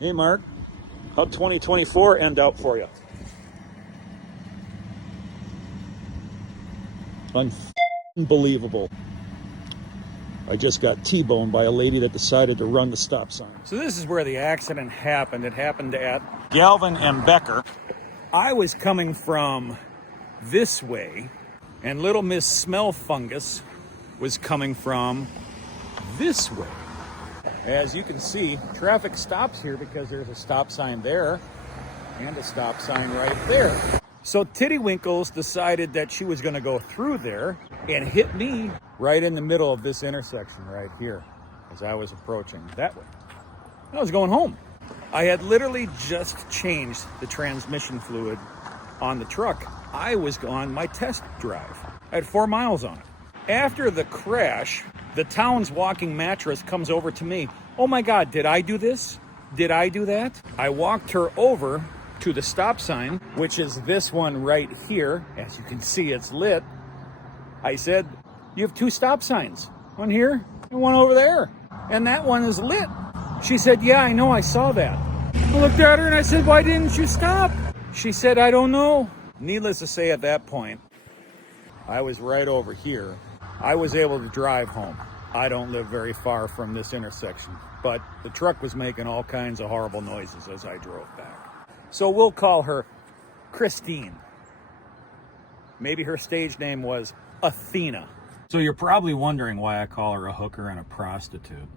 Hey Mark, how'd 2024 end out for you? Unbelievable. I just got T-boned by a lady that decided to run the stop sign. So this is where the accident happened. It happened at Galvin and Becker. I was coming from this way, and little Miss Smell Fungus was coming from this way. As you can see, traffic stops here because there's a stop sign there and a stop sign right there. So Tittywinkles decided that she was going to go through there and hit me right in the middle of this intersection right here as I was approaching that way. I was going home. I had literally just changed the transmission fluid on the truck. I was on my test drive. I had 4 miles on it. After the crash, the town's walking mattress comes over to me. Oh my God, did I do this? Did I do that? I walked her over to the stop sign, which is this one right here. As you can see, it's lit. I said, you have 2 stop signs, one here and one over there, and that one is lit. She said, yeah, I know, I saw that. I looked at her and I said, why didn't you stop? She said, I don't know. Needless to say, at that point, I was right over here. I was able to drive home. I don't live very far from this intersection, but the truck was making all kinds of horrible noises as I drove back. So we'll call her Christine. Maybe her stage name was Athena. So you're probably wondering why I call her a hooker and a prostitute.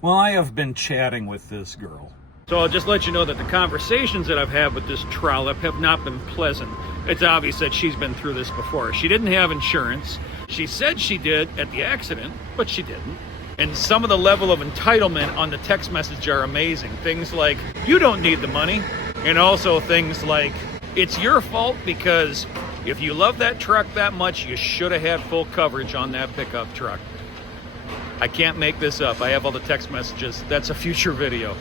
Well, I have been chatting with this girl. So I'll just let you know that the conversations that I've had with this trollop have not been pleasant. It's obvious that she's been through this before. She didn't have insurance. She said she did at the accident, but she didn't. And some of the level of entitlement on the text message are amazing. Things like, you don't need the money. And also things like, it's your fault because if you love that truck that much, you should have had full coverage on that pickup truck. I can't make this up. I have all the text messages. That's a future video.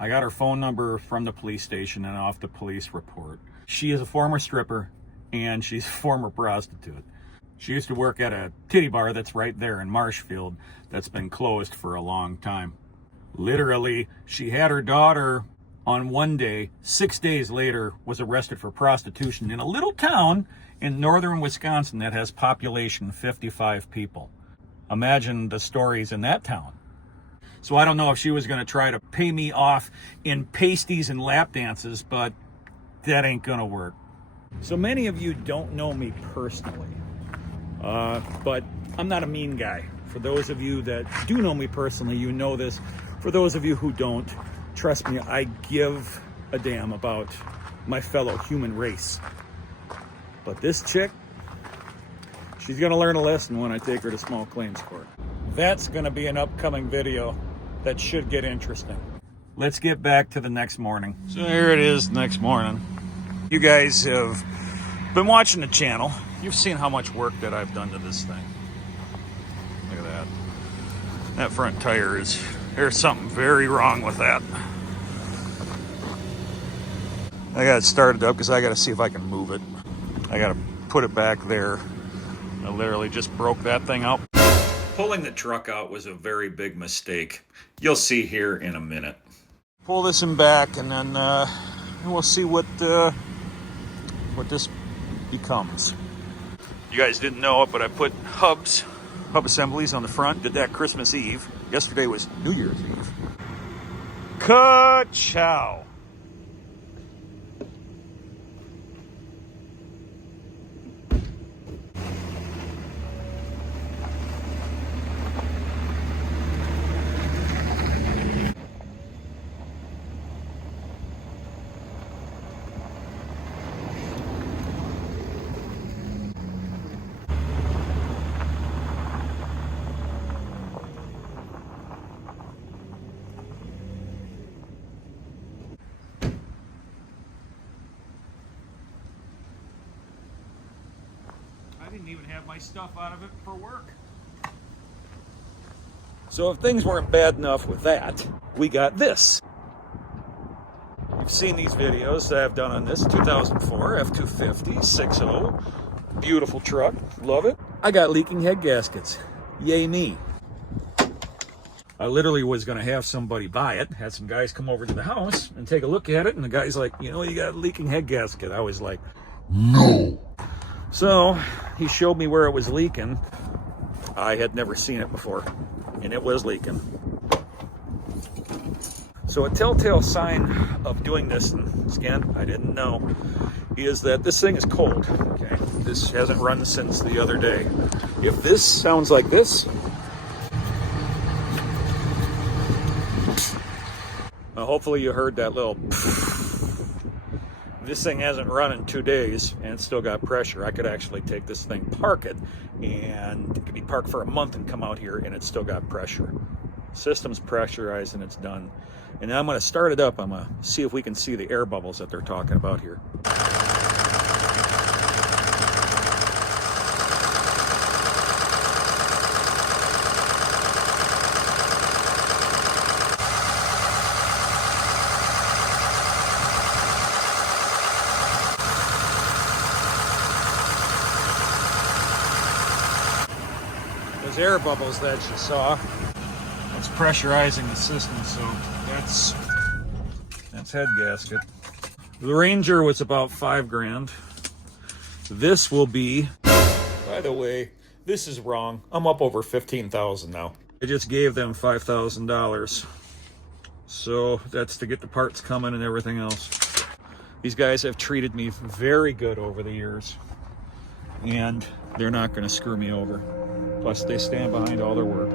I got her phone number from the police station and off the police report. She is a former stripper and she's a former prostitute. She used to work at a titty bar that's right there in Marshfield that's been closed for a long time. Literally, she had her daughter on one day, 6 days later, was arrested for prostitution in a little town in northern Wisconsin that has population 55 people. Imagine the stories in that town. So I don't know if she was going to try to pay me off in pasties and lap dances, but that ain't going to work. So many of you don't know me personally, but I'm not a mean guy. For those of you that do know me personally, you know this. For those of you who don't, trust me, I give a damn about my fellow human race. But this chick, she's going to learn a lesson when I take her to small claims court. That's going to be an upcoming video that should get interesting. Let's get back to the next morning. So here it is next morning. You guys have been watching the channel. You've seen how much work that I've done to this thing. Look at that. That front tire is, there's something very wrong with that. I got it started up because I got to see if I can move it. I got to put it back there. I literally just broke that thing out. Pulling the truck out was a very big mistake. You'll see here in a minute. Pull this in back and then we'll see what this becomes. You guys didn't know it, but I put hub assemblies on the front. Did that Christmas Eve. Yesterday was New Year's Eve. Ka-chow. I didn't even have my stuff out of it for work. So if things weren't bad enough with that, we got this. You've seen these videos that I've done on this 2004 F250 6.0. Beautiful truck, love it. I got leaking head gaskets, yay me. I literally was going to have somebody buy it, had some guys come over to the house and take a look at it, and the guy's like, you know, you got a leaking head gasket. I was like, no. So he showed me where it was leaking. I had never seen it before, and it was leaking. So a telltale sign of doing this, and again, I didn't know, is that this thing is cold. Okay, this hasn't run since the other day. If this sounds like this, well, hopefully you heard that little. This thing hasn't run in 2 days and it's still got pressure. I could actually take this thing, park it, and it could be parked for a month and come out here and it's still got pressure. System's pressurized and it's done. And now I'm going to start it up. I'm going to see if we can see the air bubbles that they're talking about here. Those air bubbles that you saw, that's pressurizing the system, so that's head gasket. The Ranger was about $5,000. This will be, by the way, this is wrong. I'm up over $15,000 now. I just gave them $5,000. So that's to get the parts coming and everything else. These guys have treated me very good over the years, and they're not going to screw me over. Plus, they stand behind all their work.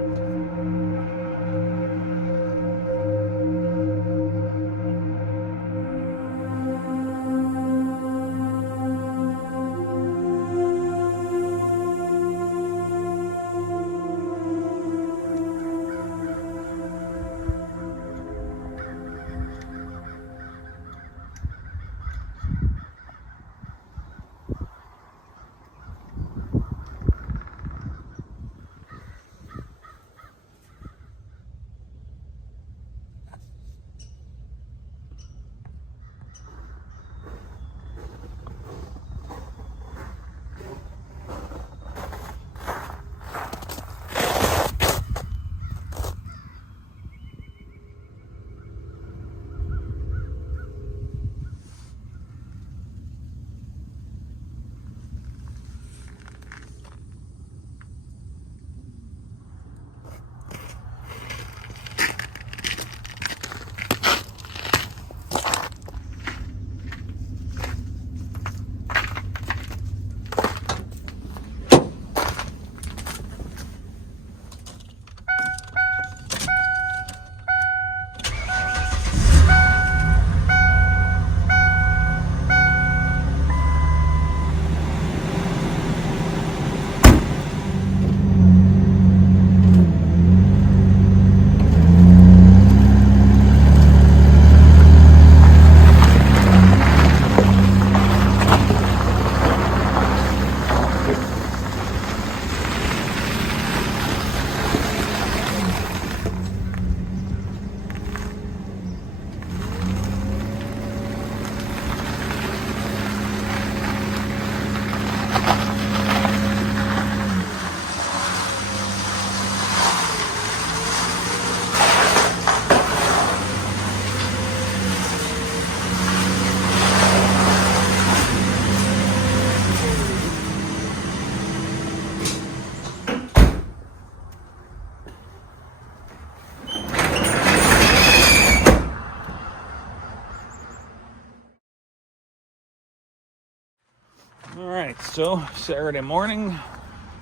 All right, so Saturday morning,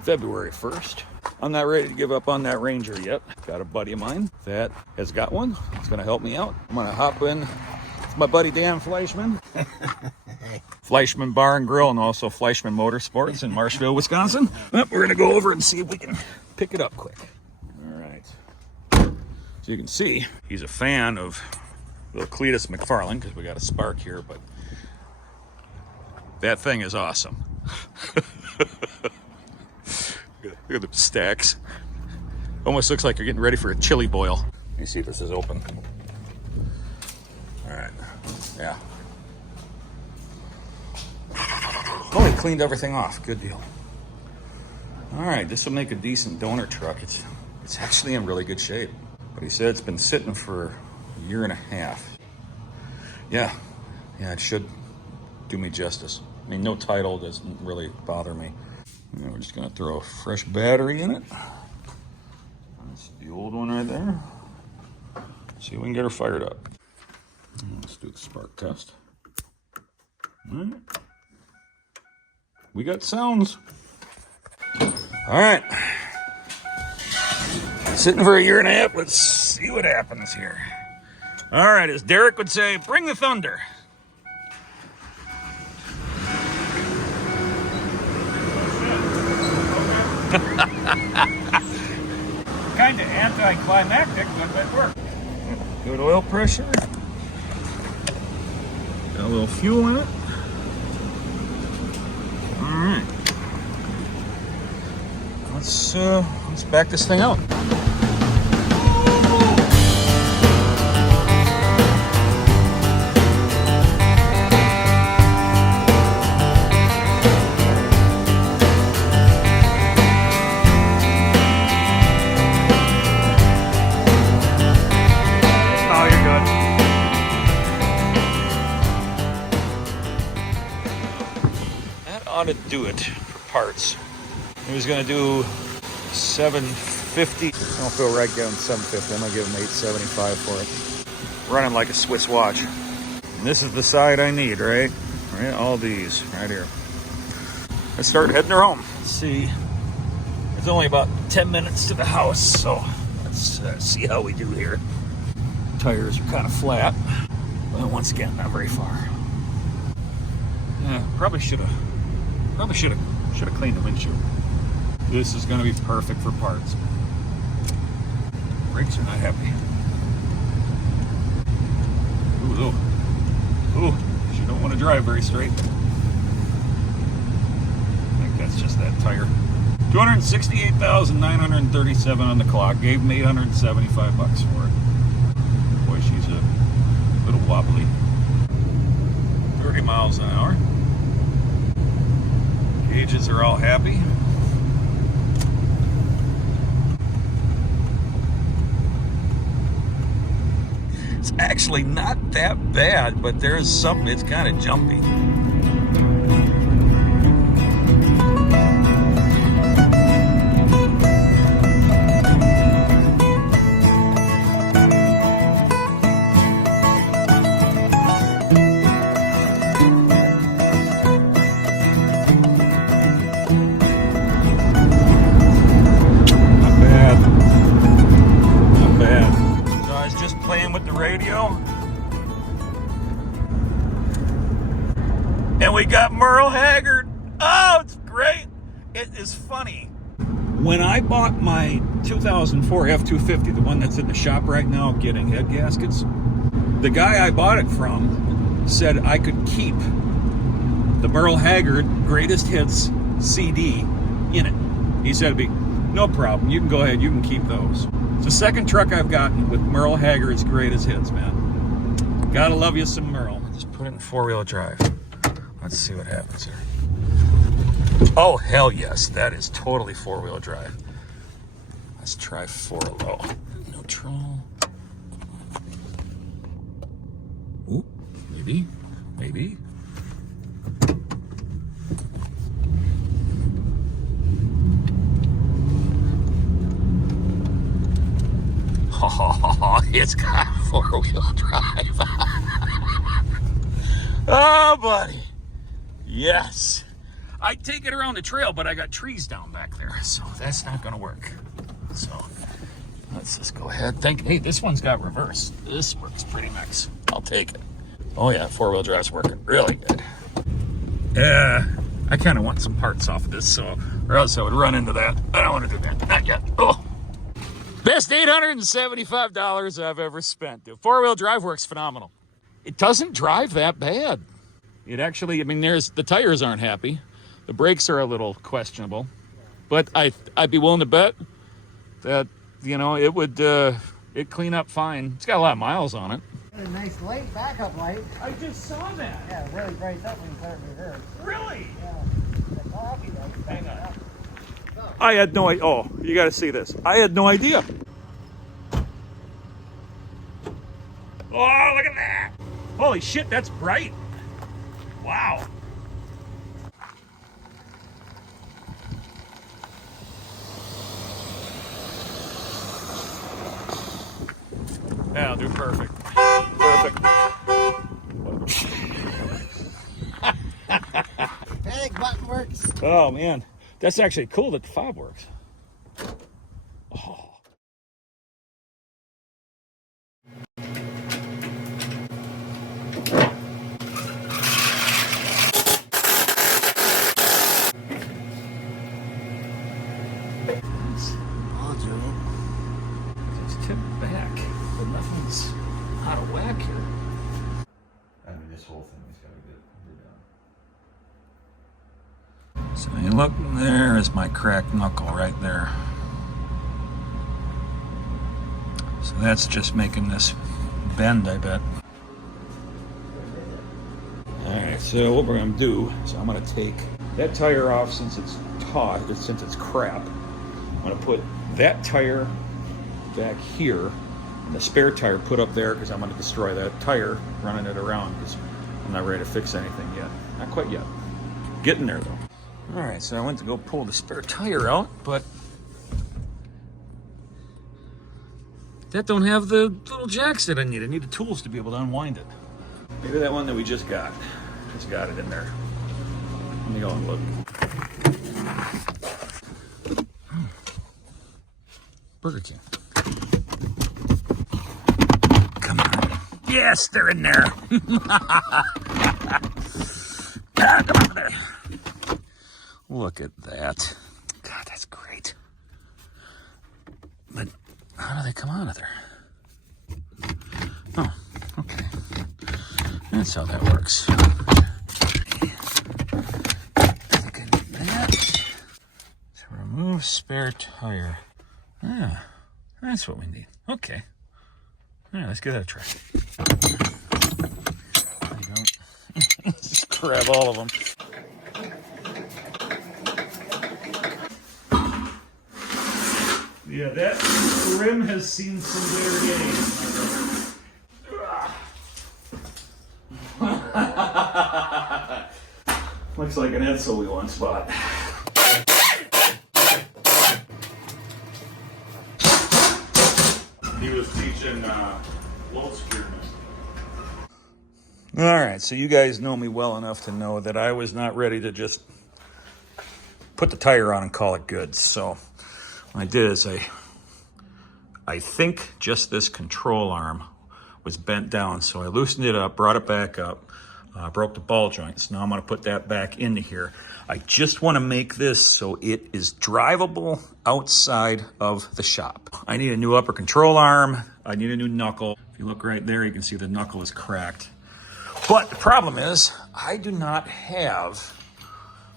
February 1st. I'm not ready to give up on that Ranger yet. Got a buddy of mine that has got one. It's gonna help me out. I'm gonna hop in with my buddy Dan Fleischman. Fleischman Bar and Grill, and also Fleischman Motorsports in Marshville, Wisconsin. Well, we're gonna go over and see if we can pick it up quick. All right. So you can see, he's a fan of little Cletus McFarlane, because we got a Spark here, but that thing is awesome. Look at the stacks. Almost looks like you're getting ready for a chili boil. Let me see if this is open. All right, yeah. Oh, he cleaned everything off, good deal. All right, this will make a decent donor truck. It's actually in really good shape. But he said it's been sitting for a year and a half. Yeah, it should do me justice. I mean, no title doesn't really bother me. We're just gonna throw a fresh battery in it. That's the old one right there. See if we can get her fired up. Let's do the spark test. All right. We got sounds. All right. Sitting for a year and a half. Let's see what happens here. All right, as Derek would say, bring the thunder. Kind of anticlimactic, but it worked. Good oil pressure. Got a little fuel in it. All right. Let's back this thing out. To do it for parts. He was going to do 750. I don't feel right giving 750. I'm going to give him 875 for it. Running like a Swiss watch. And this is the side I need, right? All these right here. Let's start heading her home. Let's see. It's only about 10 minutes to the house, so let's see how we do here. Tires are kind of flat, but once again, not very far. Yeah, probably should have cleaned the windshield. This is going to be perfect for parts. Brakes are not happy. Ooh, you don't want to drive very straight. I think that's just that tire. 268,937 on the clock. Gave him $875 for it. Boy, she's a little wobbly. 30 miles an hour. Gauges are all happy. It's actually not that bad, but there's something, it's kind of jumpy. And we got Merle Haggard. Oh, it's great. It is funny. When I bought my 2004 F250, the one that's in the shop right now getting head gaskets, the guy I bought it from said I could keep the Merle Haggard Greatest Hits CD in it. He said it'd be no problem. You can go ahead. You can keep those. It's the second truck I've gotten with Merle Haggard's Greatest Hits, man. Gotta love you some Merle. Just put it in four-wheel drive. Let's see what happens here. Oh, hell yes. That is totally four-wheel drive. Let's try 4 low. Neutral. Ooh, maybe. Oh, it's got four-wheel drive. Oh, buddy. Yes. I'd take it around the trail, but I got trees down back there, so that's not going to work. So let's just go ahead. Hey, this one's got reverse. This works pretty nice. I'll take it. Oh, yeah, four-wheel drive's working really good. Yeah, I kind of want some parts off of this, so or else I would run into that. I don't want to do that. Not yet. Oh. Best $875 I've ever spent. The four-wheel drive works phenomenal. It doesn't drive that bad. It actually, I mean, the tires aren't happy. The brakes are a little questionable. But I'd be willing to bet that, it would it'd clean up fine. It's got a lot of miles on it. A nice light, backup light. I just saw that. Yeah, it really brights up when you put it in reverse. Really? Yeah. The coffee light. Hang on. I had no idea. Oh, you got to see this. I had no idea. Oh, look at that. Holy shit, that's bright. Wow. Yeah, dude, perfect. Perfect. Panic button works. Oh, man. That's actually cool that the fob works. Oh. I'll do it. It's tipped back, but nothing's out of whack here. I mean, this whole thing has got to get done. So you look, there is my cracked knuckle right there. So that's just making this bend, I bet. All right, so what we're gonna do is I'm gonna take that tire off since it's taut, since it's crap. I'm gonna put that tire back here and the spare tire put up there because I'm gonna destroy that tire running it around because I'm not ready to fix anything yet. Not quite yet. Getting there though. All right, so I went to go pull the spare tire out, but that don't have the little jacks that I need. I need the tools to be able to unwind it. Maybe that one that we just got it in there. Let me go and look. Burger King. Come on. Yes, they're in there. Come on there. Look at that. God, that's great. But how do they come out of there? Oh, okay. That's how that works. So remove spare tire. Ah, that's what we need. Okay. All right, let's give that a try. There you go. Just grab all of them. Yeah, that rim has seen some better days. Looks like an Edsel we once bought. He was teaching load security. All right, so you guys know me well enough to know that I was not ready to just put the tire on and call it good. So what I did is I think just this control arm was bent down. So I loosened it up, brought it back up, broke the ball joints. Now I'm gonna put that back into here. I just wanna make this so it is drivable outside of the shop. I need a new upper control arm. I need a new knuckle. If you look right there, you can see the knuckle is cracked. But the problem is, I do not have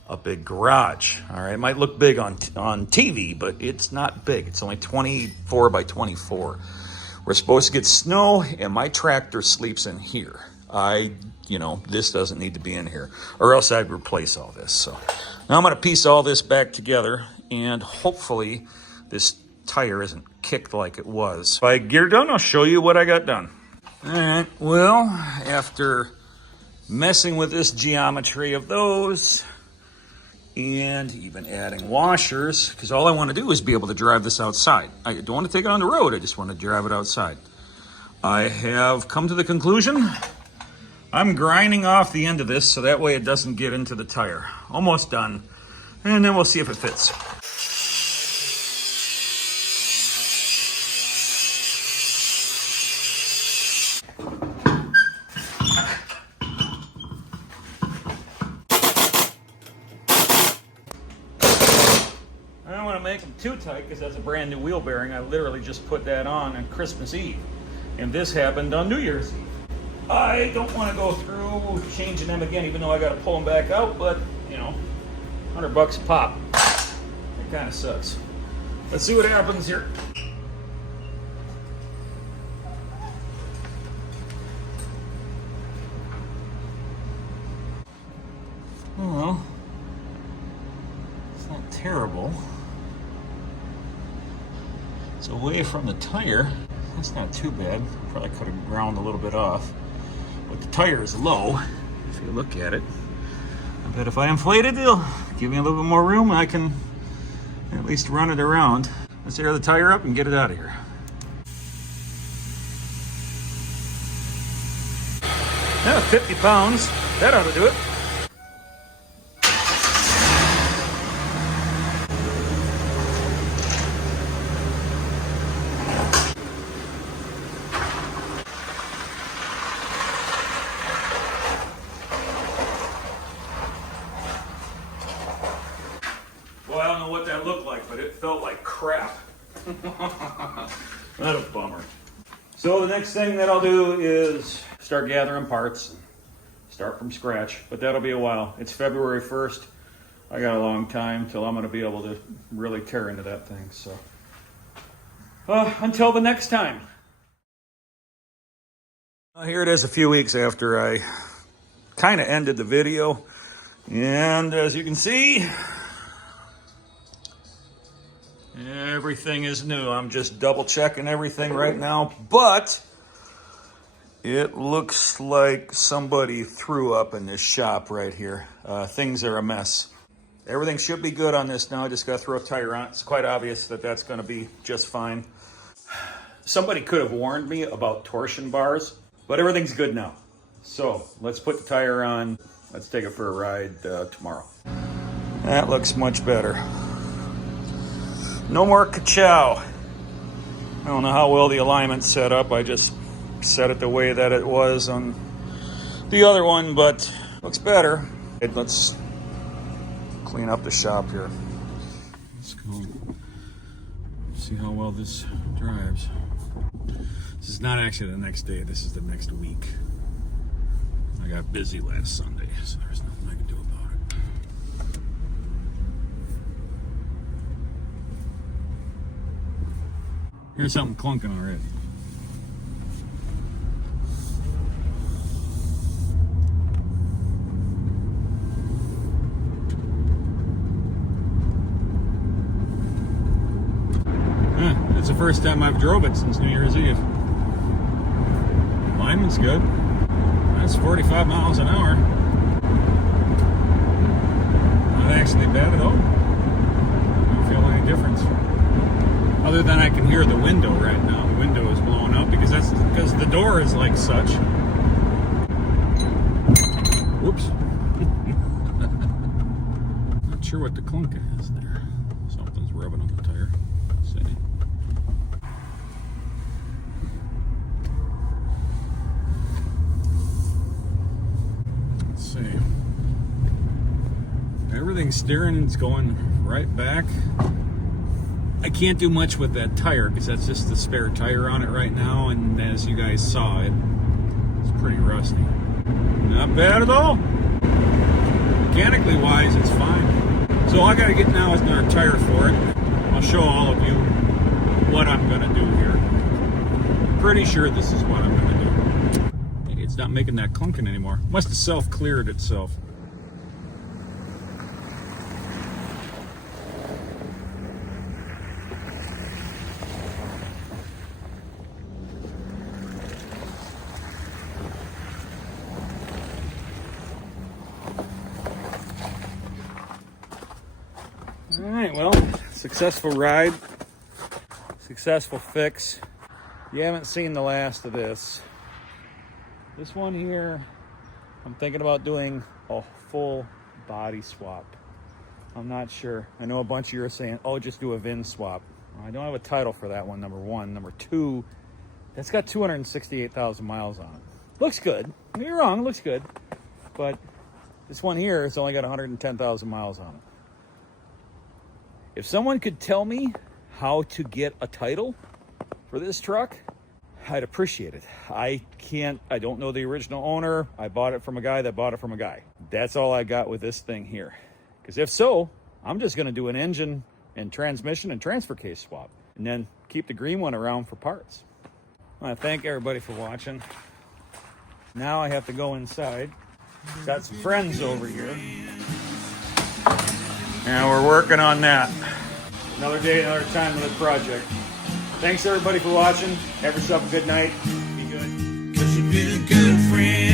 a big garage. All right, it might look big on TV, but it's not big. It's only 24 by 24. We're supposed to get snow, and my tractor sleeps in here. This doesn't need to be in here, or else I'd replace all this. So now I'm gonna piece all this back together, and hopefully this tire isn't kicked like it was. If I get it done, I'll show you what I got done. All right, well, after messing with this geometry of those, and even adding washers, because all I want to do is be able to drive this outside. I don't want to take it on the road, I just want to drive it outside. I have come to the conclusion, I'm grinding off the end of this so that way it doesn't get into the tire. Almost done, and then we'll see if it fits. I don't want to make them too tight because that's a brand new wheel bearing. I literally just put that on Christmas Eve. And this happened on New Year's Eve. I don't want to go through changing them again, even though I got to pull them back out, but, $100 a pop. It kind of sucks. Let's see what happens here. Well, it's not terrible. It's away from the tire. That's not too bad. Probably could have ground a little bit off. But the tire is low, if you look at it. I bet if I inflate it, it'll give me a little bit more room. I can at least run it around. Let's air the tire up and get it out of here. Now 50 pounds, that ought to do it. Well, I don't know what that looked like, but it felt like crap. What a bummer. So the next thing that I'll do is start gathering parts, start from scratch, but that'll be a while. It's February 1st. I got a long time till I'm going to be able to really tear into that thing. So until the next time. Well, here it is a few weeks after I kind of ended the video. And as you can see, everything is new. I'm just double checking everything right now, but it looks like somebody threw up in this shop right here. Things are a mess. Everything should be good on this now. I just got to throw a tire on it. It's quite obvious that that's going to be just fine. Somebody could have warned me about torsion bars, but everything's good now. So let's put the tire on. Let's take it for a ride tomorrow. That looks much better. No more ka-chow. I don't know how well the alignment's set up. I just set it the way that it was on the other one, but looks better. Let's clean up the shop here. Let's go see how well this drives. This is not actually the next day. This is the next week. I got busy last Sunday, so there's nothing I can do about it. Here's something clunking already. It's the first time I've drove it since New Year's Eve. Alignment's good. That's 45 miles an hour. Not actually bad at all. I don't feel any difference. Other than I can hear the window right now. The window is blowing up because the door is like such. Whoops. Not sure what the clunk is there. Something's rubbing on the tire. Let's see. Let's see. Everything's steering, it's going right back. I can't do much with that tire because that's just the spare tire on it right now, and as you guys saw, it's pretty rusty. Not bad at all. Mechanically wise, it's fine. So all I gotta get now is another tire for it. I'll show all of you what I'm gonna do here. Pretty sure this is what I'm gonna do. Hey, it's not making that clunking anymore. Must have self-cleared itself. All right, well, successful ride, successful fix. You haven't seen the last of this. This one here, I'm thinking about doing a full body swap. I'm not sure. I know a bunch of you are saying, oh, just do a VIN swap. I don't have a title for that one, number one. Number two, that's got 268,000 miles on it. Looks good. Don't get me wrong, it looks good. But this one here has only got 110,000 miles on it. If someone could tell me how to get a title for this truck, I'd appreciate it. I don't know the original owner. I bought it from a guy that bought it from a guy. That's all I got with this thing here. Because if so, I'm just gonna do an engine and transmission and transfer case swap and then keep the green one around for parts. I wanna thank everybody for watching. Now I have to go inside. Got some friends over here. And we're working on that. Another day, another time with this project. Thanks everybody for watching. Have yourself a good night. Be good. 'Cause you've been a good friend.